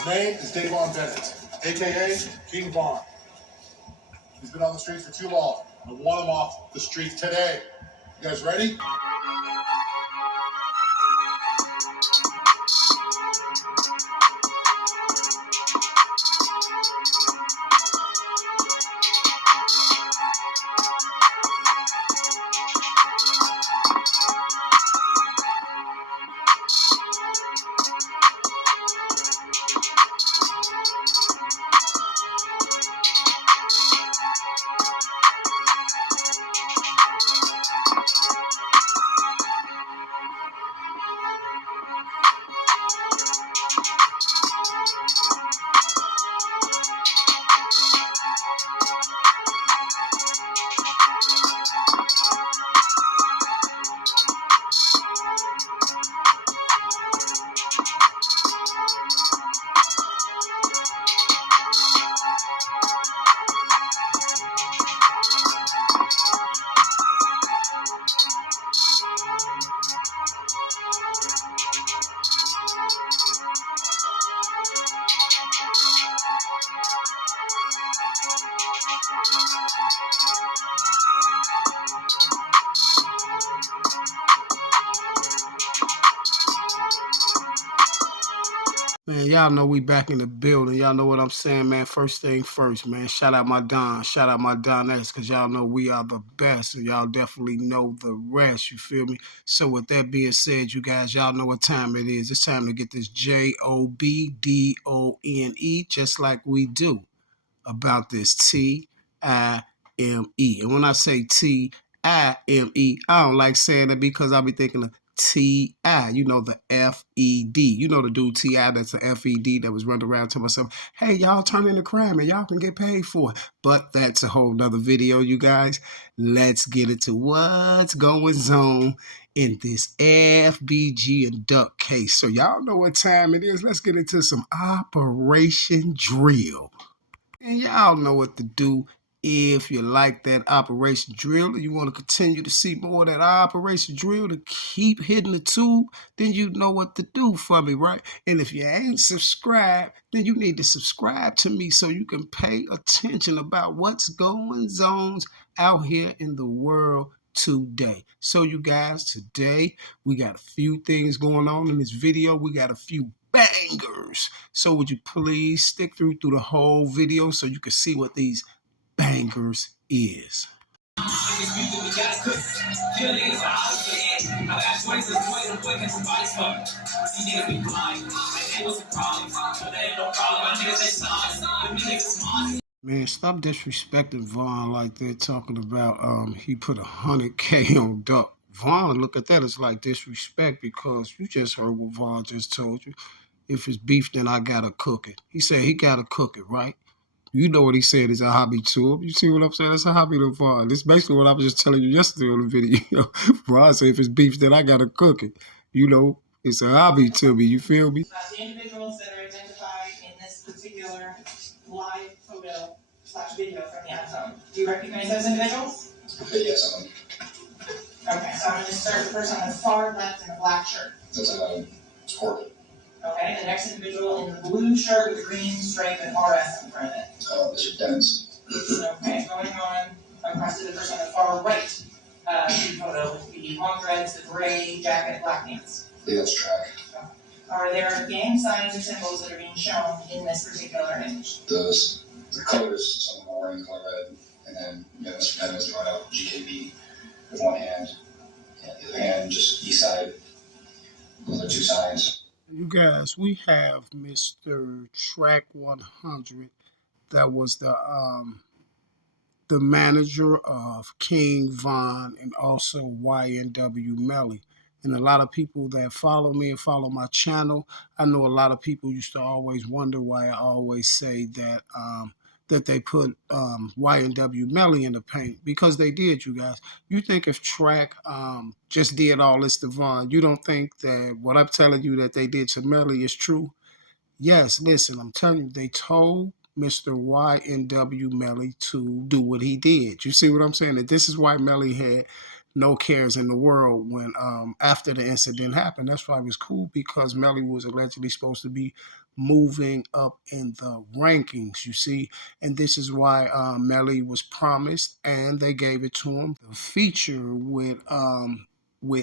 His name is Davon Bennett, aka King Von. He's been on the streets for too long. I want him off the streets today. You guys ready? Man, y'all know we back in the building. Y'all know what I'm saying, man. First thing first, man. Shout out my Don. Shout out my Don X, because y'all know we are the best. And y'all definitely know the rest. You feel me? So with that being said, you guys, y'all know what time it is. It's time to get this JOBDONE, just like we do about this TIME. And when I say TIME, I don't like saying it because I be thinking of T.I., you know, the F.E.D. You know the dude T.I. that's the F.E.D. that was running around telling myself, hey, y'all turn into crime and y'all can get paid for it. But that's a whole nother video, you guys. Let's get into what's going on in this FBG and Duck case. So y'all know what time it is. Let's get into some Operation Drill. And y'all know what to do. If you like that Operation Drill and you want to continue to see more of that Operation Drill to keep hitting the tube, then you know what to do for me, right? And if you ain't subscribed, then you need to subscribe to me so you can pay attention about what's going on out here in the world today. So you guys, today we got a few things going on in this video. We got a few bangers. So would you please stick through the whole video so you can see what these bangers is. Man, stop disrespecting Von like they're talking about he put 100K on Duck. Von, look at that, it's like disrespect because you just heard what Von just told you. If it's beef, then I gotta cook it. He said he gotta cook it, right? You know what he said is a hobby to him. You see what I'm saying? That's a hobby to Von. This is basically what I was just telling you yesterday on the video. Von said if it's beef, then I gotta cook it. You know, it's a hobby to me. You feel me? The individuals that are identified in this particular live photo / video from the iPhone. Do you recognize those individuals? Yes, Okay, so I'm going to start the person on the far left in the black shirt. That's Corbin. Okay, the next individual in the blue shirt with the green stripe and RS in front of it. Mr. Dennis. Okay, going on across to the person on the far right photo with the long dreads, the gray jacket, black pants. Yeah, that's track. Are there gang signs or symbols that are being shown in this particular image? The colors, some of them are wearing color red, and then Mr. Dennis throwing out GKB with one hand, and the other hand just east side. Those are two signs. You guys, we have Mr. Track 100 that was the manager of King Von and also YNW Melly. And a lot of people that follow me and follow my channel, I know a lot of people used to always wonder why I always say that that they put YNW Melly in the paint, because they did, you guys. You think if Track just did all this to Von, you don't think that what I'm telling you that they did to Melly is true? Yes, listen, I'm telling you, they told Mr. YNW Melly to do what he did. You see what I'm saying? That this is why Melly had no cares in the world when after the incident happened. That's why it was cool, because Melly was allegedly supposed to be moving up in the rankings, you see. And this is why Melly was promised, and they gave it to him, the feature with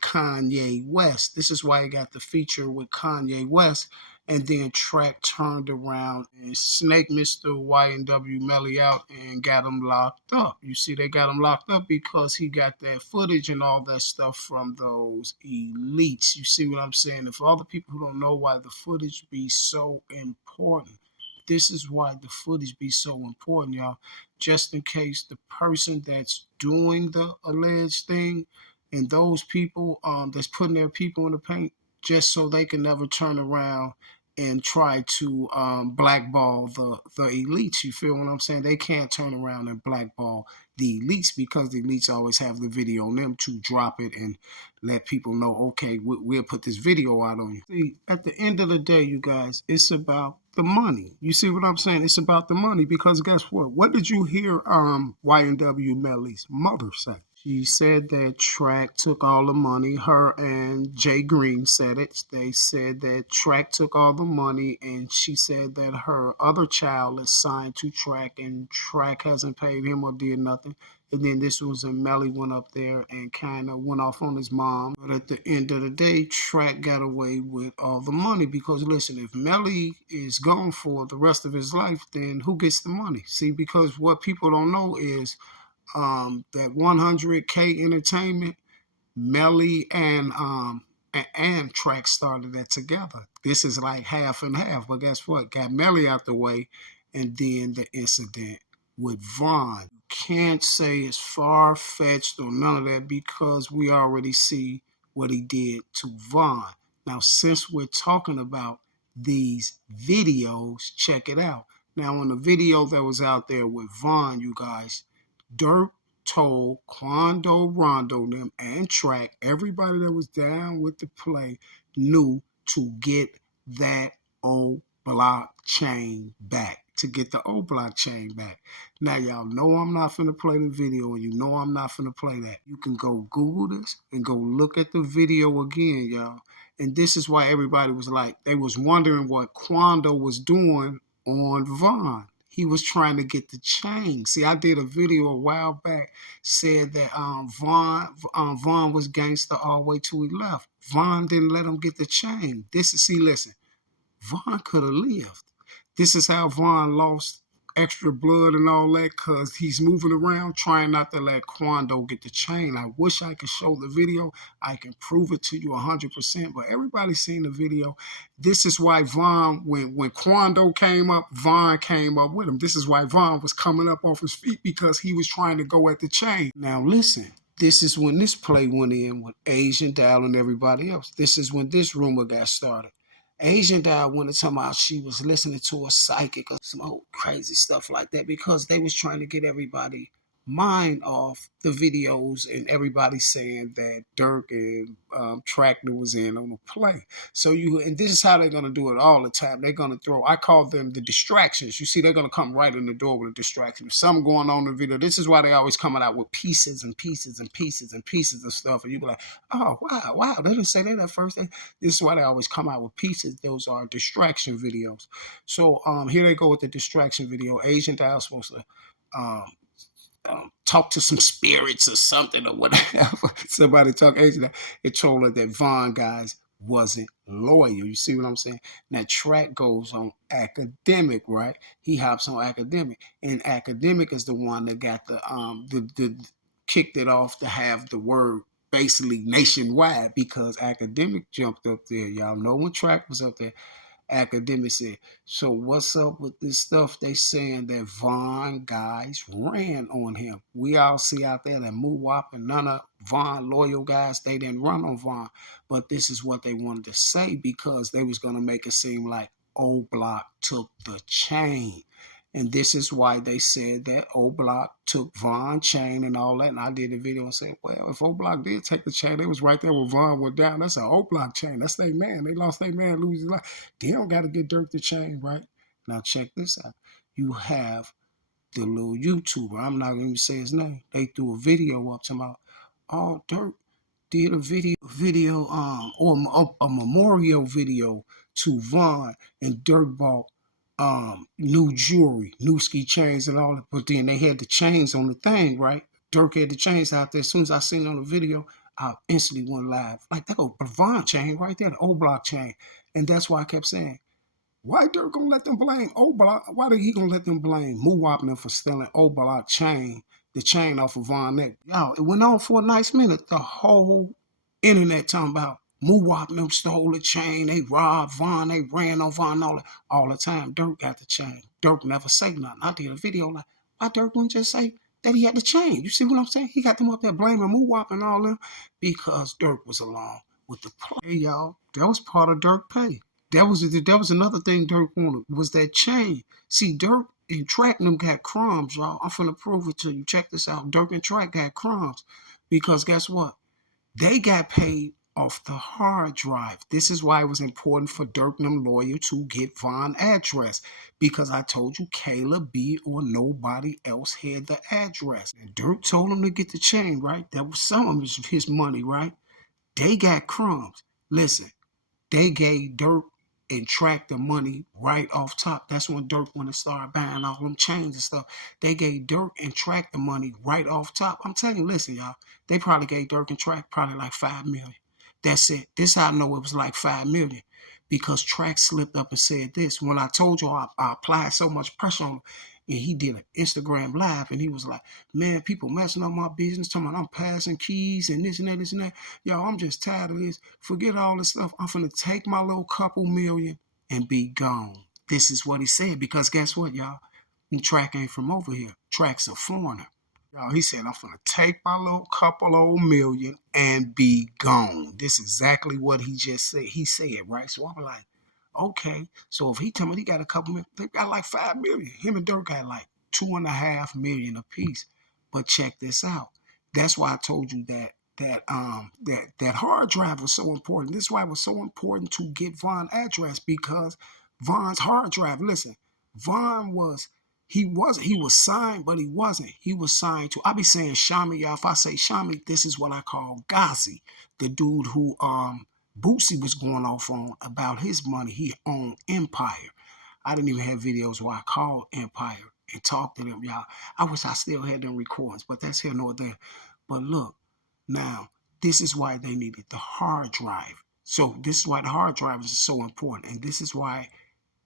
Kanye West. This is why he got the feature with Kanye West. And then Track turned around and snaked Mr. YNW Melly out and got him locked up. You see, they got him locked up because he got that footage and all that stuff from those elites. You see what I'm saying? And for all the people who don't know why the footage be so important, this is why the footage be so important, y'all. Just in case the person that's doing the alleged thing and those people that's putting their people in the paint, just so they can never turn around and try to blackball the elites. You feel what I'm saying? They can't turn around and blackball the elites because the elites always have the video on them to drop it and let people know, okay, we'll put this video out on you. See, at the end of the day, you guys, it's about the money. You see what I'm saying? It's about the money because guess what? What did you hear YNW Melly's mother say? She said that Track took all the money. Her and Jay Green said it. They said that Track took all the money, and she said that her other child is signed to Track, and Track hasn't paid him or did nothing. And then this was when Melly went up there and kind of went off on his mom. But at the end of the day, Track got away with all the money because, listen, if Melly is gone for the rest of his life, then who gets the money? See, because what people don't know is that 100K Entertainment, Melly and Track started that together. This is like half and half, but guess what? Got Melly out the way, and then the incident with Von. You can't say it's far-fetched or none of that because we already see what he did to Von. Now, since we're talking about these videos, check it out. Now, on the video that was out there with Von, you guys, Durk told Quando, Rondo, them, and Track, everybody that was down with the play knew to get that old blockchain back. To get the old blockchain back. Now, y'all know I'm not finna play the video, and you know I'm not finna play that. You can go Google this and go look at the video again, y'all. And this is why everybody was like, they was wondering what Quando was doing on Von. He was trying to get the chain. See, I did a video a while back, said that Von was gangster all the way till he left. Von didn't let him get the chain. Listen, Von could have lived. This is how Von lost extra blood and all that because he's moving around trying not to let Quando get the chain. I wish I could show the video. I can prove it to you 100%, but everybody's seen the video. This is why Von, when Quando came up, Von came up with him. This is why Von was coming up off his feet because he was trying to go at the chain. Now listen. This is when this play went in with Asian Doll and everybody else. This is when this rumor got started. Asian Doll went to tell me she was listening to a psychic or some old crazy stuff like that because they was trying to get everybody mind off the videos and everybody saying that Durk and Trackner was in on the play. So and this is how they're gonna do it all the time. They're gonna I call them the distractions. You see, they're gonna come right in the door with a distraction. If something going on in the video, this is why they always coming out with pieces and pieces and pieces and pieces of stuff. And you be like, oh wow, they didn't say that at first. This is why they always come out with pieces. Those are distraction videos. So here they go with the distraction video. Asian Doll supposed to talk to some spirits or something or whatever. Somebody talk Asian. It told her that Von guys wasn't loyal. You see what I'm saying? Now Track goes on Academic, right? He hops on Academic, and Academic is the one that got the kicked it off to have the word basically nationwide because Academic jumped up there. Y'all know when Track was up there. Academic said, so what's up with this stuff they saying that Von guys ran on him? We all see out there that Moowop and none of Von loyal guys, they didn't run on Von. But this is what they wanted to say because they was going to make it seem like O-Block took the chain. And this is why they said that O-Block took Von chain and all that. And I did a video and said, well, if O-Block did take the chain, they was right there when Von went down. That's an O-Block chain. That's their man. They lost their man, lose his life. They don't got to get Durk the chain, right? Now check this out. You have the little YouTuber. I'm not going to say his name. They threw a video up to my, oh, Durk did a video or a memorial video to Von, and Dirk bought new jewelry, new ski chains and all that. But then they had the chains on the thing, right? Dirk had the chains out there. As soon as I seen it on the video, I instantly went live. Like that go Von chain right there, the old block chain. And that's why I kept saying, why Dirk gonna let them blame O-Block? Why did he gonna let them blame Muwapner for stealing O-Block chain, the chain off of Von neck? Y'all, it went on for a nice minute. The whole internet talking about Muwapner stole the chain, they robbed Von, they ran on Von all the time. Dirk got the chain. Dirk never say nothing. I did a video like, why Dirk wouldn't just say that he had the chain? You see what I'm saying? He got them up there blaming Muwapner and all them because Dirk was along with the play, y'all. That was part of Dirk pay. That was another thing Dirk wanted, was that chain. See, Dirk and Track them got crumbs, y'all. I'm finna prove it to you. Check this out. Dirk and Track got crumbs. Because guess what? They got paid off the hard drive. This is why it was important for Dirk and them lawyer to get Von address. Because I told you Kayla B or nobody else had the address. And Dirk told him to get the chain, right? That was some of his money, right? They got crumbs. Listen, they gave Dirk and Track the money right off top. That's when Dirk went to start buying all them chains and stuff. They gave Dirk and Track the money right off top. I'm telling you, listen, y'all, they probably gave Dirk and Track probably like $5 million. That's it. This how I know it was like $5 million. Because Track slipped up and said this. When I told you I applied so much pressure on him, and he did an Instagram live, and he was like, man, people messing up my business, talking about I'm passing keys and this and that, this and that. Yo, I'm just tired of this. Forget all this stuff. I'm finna take my little couple million and be gone. This is what he said, because guess what, y'all? Track ain't from over here. Track's a foreigner. Y'all, he said, I'm finna take my little couple old million and be gone. This is exactly what he just said. He said, right? So I'm like, okay. So if he tell me he got a couple million, they got like 5 million. Him and Dirk got like 2.5 million apiece. But check this out. That's why I told you that hard drive was so important. This is why it was so important to get Von address, because Von's hard drive, listen, Von was he was signed, but he wasn't. He was signed to, I be saying Shami, y'all. If I say Shami, this is what I call Ghazi, the dude who Boosie was going off on about his money. He owned Empire. I didn't even have videos where I called Empire and talked to them, y'all. I wish I still had them recordings, but that's here nor there. But look, now, this is why they needed the hard drive. So this is why the hard drive is so important. And this is why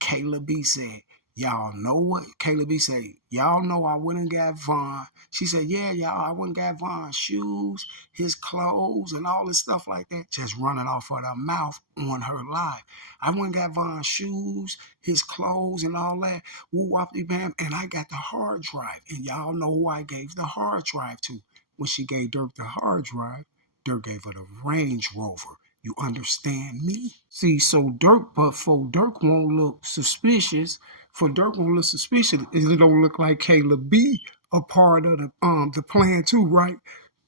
Kayla B said, y'all know what? Kayla B said, y'all know I went and got Von. She said, yeah, y'all, I went and got Von's shoes, his clothes, and all this stuff like that, just running off of her mouth on her live. I went and got Von's shoes, his clothes, and all that. Woo-wop-de bam, and I got the hard drive. And y'all know who I gave the hard drive to. When she gave Dirk the hard drive, Dirk gave her the Range Rover. You understand me? See, so Dirk, but for Dirk won't look suspicious. For Dirk won't look suspicious. It don't look like Kayla B a part of the plan too, right?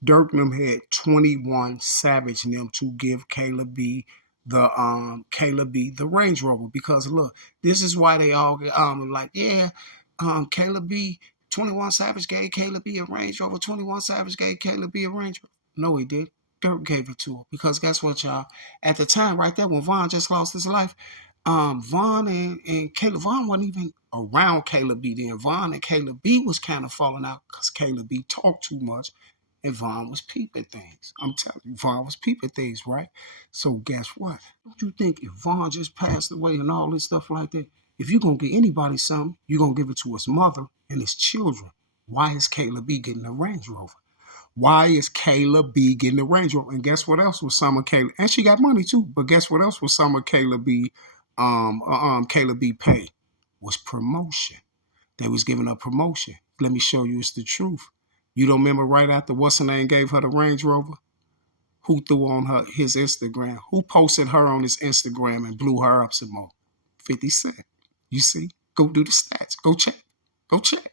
Dirk and them had 21 Savage and them to give Kayla B the Range Rover, because look, this is why they all like, yeah, Kayla B, 21 Savage gave Kayla B a Range Rover. 21 Savage gave Kayla B a Range Rover. No, he did. Dirk gave it to her, because guess what, y'all? At the time, right there, when Von just lost his life, Von and Kayla, Von wasn't even around Kayla B then. Von and Kayla B was kind of falling out because Kayla B talked too much and Von was peeping things. I'm telling you, Von was peeping things, right? So guess what? Don't you think if Von just passed away and all this stuff like that, if you're going to get anybody something, you're going to give it to his mother and his children. Why is Kayla B getting a Range Rover? Why is Kayla B getting the Range Rover? And guess what else was some of Kayla? And she got money too. But guess what else was some of Kayla B? Kayla B pay was promotion. They was giving her promotion. Let me show you, it's the truth. You don't remember right after what's her name gave her the Range Rover? Who threw on his Instagram? Who posted her on his Instagram and blew her up some more? 50 Cent. You see? Go do the stats. Go check. Go check.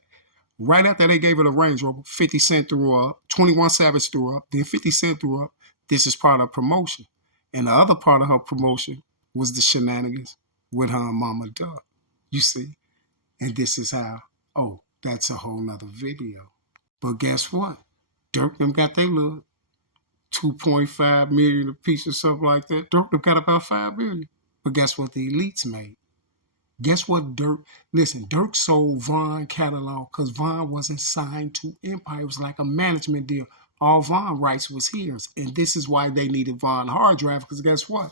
Right after they gave her the Range Rover, 50 Cent threw up, 21 Savage threw up, then 50 Cent threw up. This is part of promotion. And the other part of her promotion was the shenanigans with her and Mama Duck. You see? And this is how, oh, that's a whole nother video. But guess what? Dirk them got their little 2.5 million a piece or something like that. Dirk them got about 5 million. But guess what the elites made? Guess what Dirk sold Vaughn catalog because Vaughn wasn't signed to Empire. It was like a management deal. All Vaughn rights was his. And this is why they needed Vaughn hard drive, because guess what?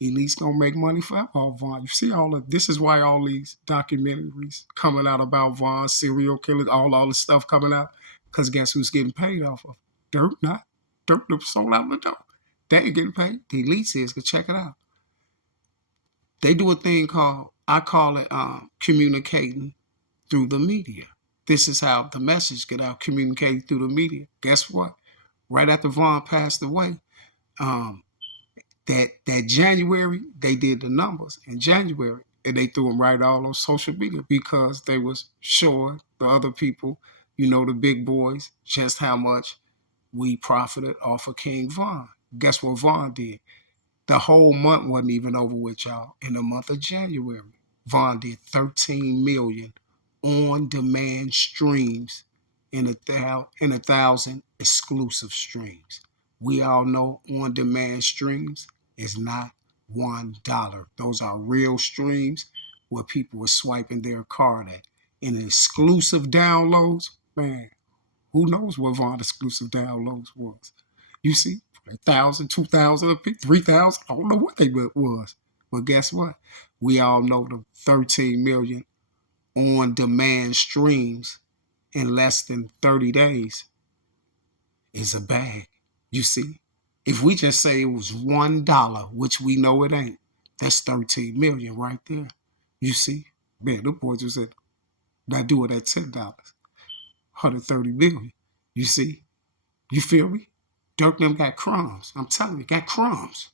Elite's gonna make money forever off Vaughn. You see this is why all these documentaries coming out about Vaughn, serial killers, all the stuff coming out. Because guess who's getting paid off of? Dirk not. Dirk sold out the door. They ain't getting paid. The elites is, go check it out. They do a thing called, I call it communicating through the media. This is how the message get out, communicating through the media. Guess what? Right after Vaughn passed away, that January, they did the numbers in January, and they threw them right all on social media because they was showing the other people, the big boys, just how much we profited off of King Von. Guess what Von did? The whole month wasn't even over with, y'all. In the month of January, Von did 13 million on-demand streams in 1,000 exclusive streams. We all know on-demand streams is not $1. Those are real streams where people are swiping their card at. And exclusive downloads, man, who knows what Von exclusive downloads was? You see, 1,000, 2,000, 3,000, I don't know what they was. But guess what? We all know the 13 million on-demand streams in less than 30 days is a bag. You see, if we just say it was $1, which we know it ain't, that's 13 million right there. You see, man, the boys was not doing that $10, 130 million. You see, you feel me? Dirk them got crumbs. I'm telling you, got crumbs.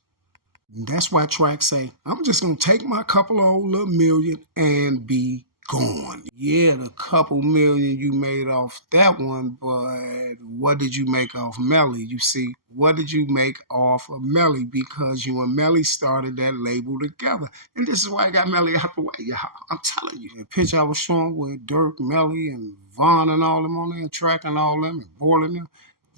And that's why Track say, I'm just going to take my couple of old little million and be gone. Yeah, the couple million you made off that one, but what did you make off Melly? You see, what did you make off of Melly? Because you and Melly started that label together. And this is why I got Melly out the way, y'all. I'm telling you. The picture I was showing with Dirk, Melly, and Von and all them on there, and Track and all them, and boiling them,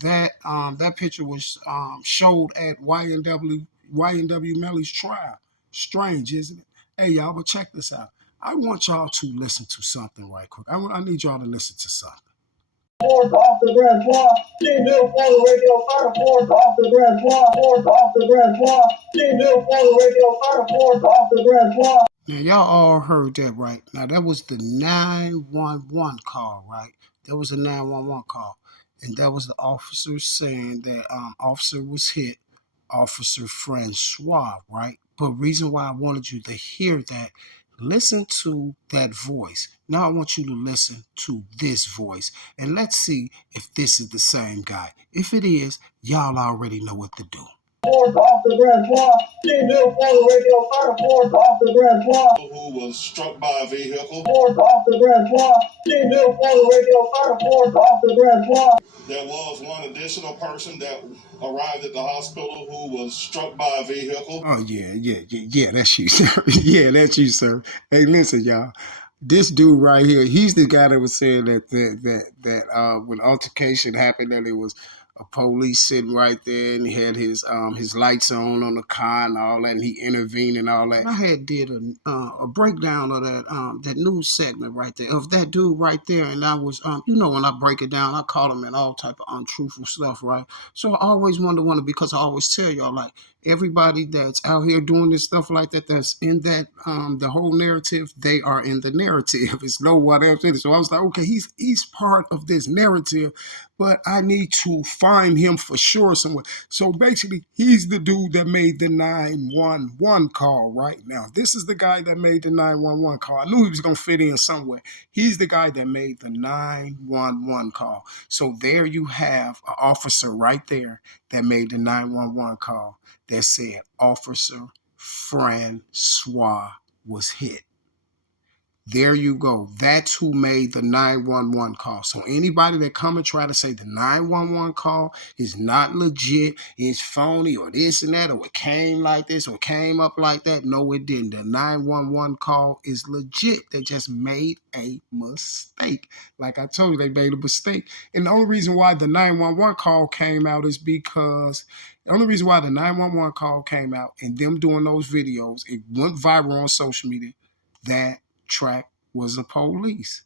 that picture was showed at YNW Melly's trial. Strange, isn't it? Hey, y'all, but check this out. I want y'all to listen to something right quick. I need y'all to listen to something. Fourth off the reservoir, King Bill for the radio, fire fourth off the reservoir, fourth off the reservoir, King Bill for the radio, fire fourth off the reservoir. Now, y'all all heard that, right? Now, that was the 911 call, right? That was a 911 call. And that was the officer saying that officer was hit, Officer Francois, right? But reason why I wanted you to hear that, listen to that voice. Now I want you to listen to this voice. And let's see if this is the same guy. If it is, y'all already know what to do. Fourth off the reservoir, King Bill for the radio, fire fourth off the reservoir. Who was struck by a vehicle. Fourth off the reservoir, King Bill for the radio, fire fourth off the reservoir. There was one additional person that arrived at the hospital who was struck by a vehicle. Oh, yeah, that's you, sir. Yeah, that's you, sir. Hey, listen, y'all. This dude right here, he's the guy that was saying that when altercation happened, that it was a police sitting right there, and he had his lights on the car and all that, and he intervened and all that. I had did a breakdown of that news segment right there of that dude right there, and I was when I break it down, I call him in all type of untruthful stuff, right? So I always wonder because I always tell y'all, like, everybody that's out here doing this stuff like that, that's in that the whole narrative, they are in the narrative. It's no one else in it. So I was like, okay, he's part of this narrative, but I need to find him for sure somewhere. So basically, he's the dude that made the 911 call right now. This is the guy that made the 911 call. I knew he was going to fit in somewhere. He's the guy that made the 911 call. So there you have an officer right there that made the 911 call that said Officer Francois was hit. There you go. That's who made the 911 call. So anybody that come and try to say the 911 call is not legit, it's phony, or this and that, or it came like this, or it came up like that. No, it didn't. The 911 call is legit. They just made a mistake. Like I told you, they made a mistake. And the only reason why the 911 call came out is because the only reason why the 911 call came out and them doing those videos, it went viral on social media, that Track was the police.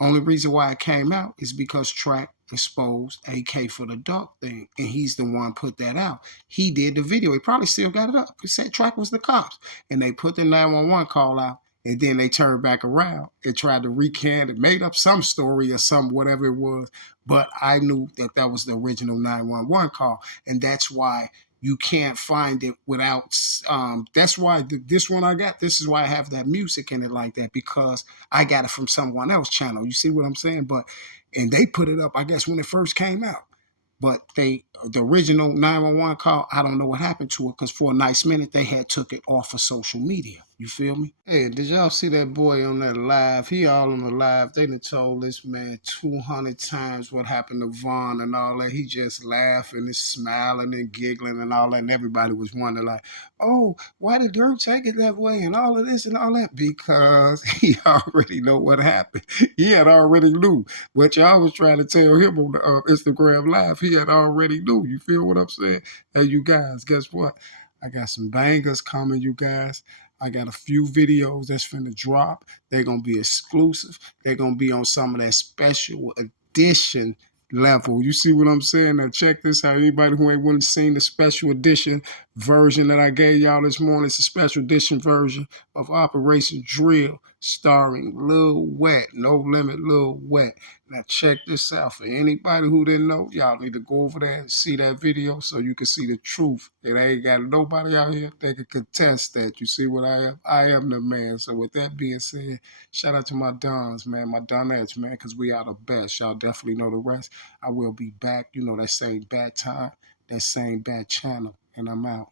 Only reason why it came out is because Track exposed AK for the Duck thing, and he's the one put that out. He did the video. He probably still got it up. He said Track was the cops, and they put the 911 call out, and then they turned back around and tried to recant it, made up some story or some whatever it was. But I knew that that was the original 911 call, and that's why you can't find it without. That's why this one I got. This is why I have that music in it like that, because I got it from someone else's channel. You see what I'm saying? And they put it up, I guess, when it first came out. But the original 911 call, I don't know what happened to it, because for a nice minute they had took it off of social media. You feel me? Hey, did y'all see that boy on that live? He all on the live. They done told this man 200 times what happened to Vaughn and all that. He just laughing and smiling and giggling and all that. And everybody was wondering like, oh, why did Dirk take it that way and all of this and all that? Because he already know what happened. He had already knew what y'all was trying to tell him on the Instagram live. He had already knew. You feel what I'm saying? Hey, you guys, guess what? I got some bangers coming, you guys. I got a few videos that's finna drop. They're going to be exclusive. They're going to be on some of that special edition level. You see what I'm saying? Now check this out. Anybody who ain't really seen the special edition version that I gave y'all this morning, it's a special edition version of Operation Drill starring Lil Wet. No Limit Lil Wet. Now check this out. For anybody who didn't know, y'all need to go over there and see that video so you can see the truth. It ain't got nobody out here that can contest that. You see what I am? I am the man. So with that being said, shout out to my Dons, man, my Donettes, man, because we are the best. Y'all definitely know the rest. I will be back, that same bad time, that same bad channel, and I'm out.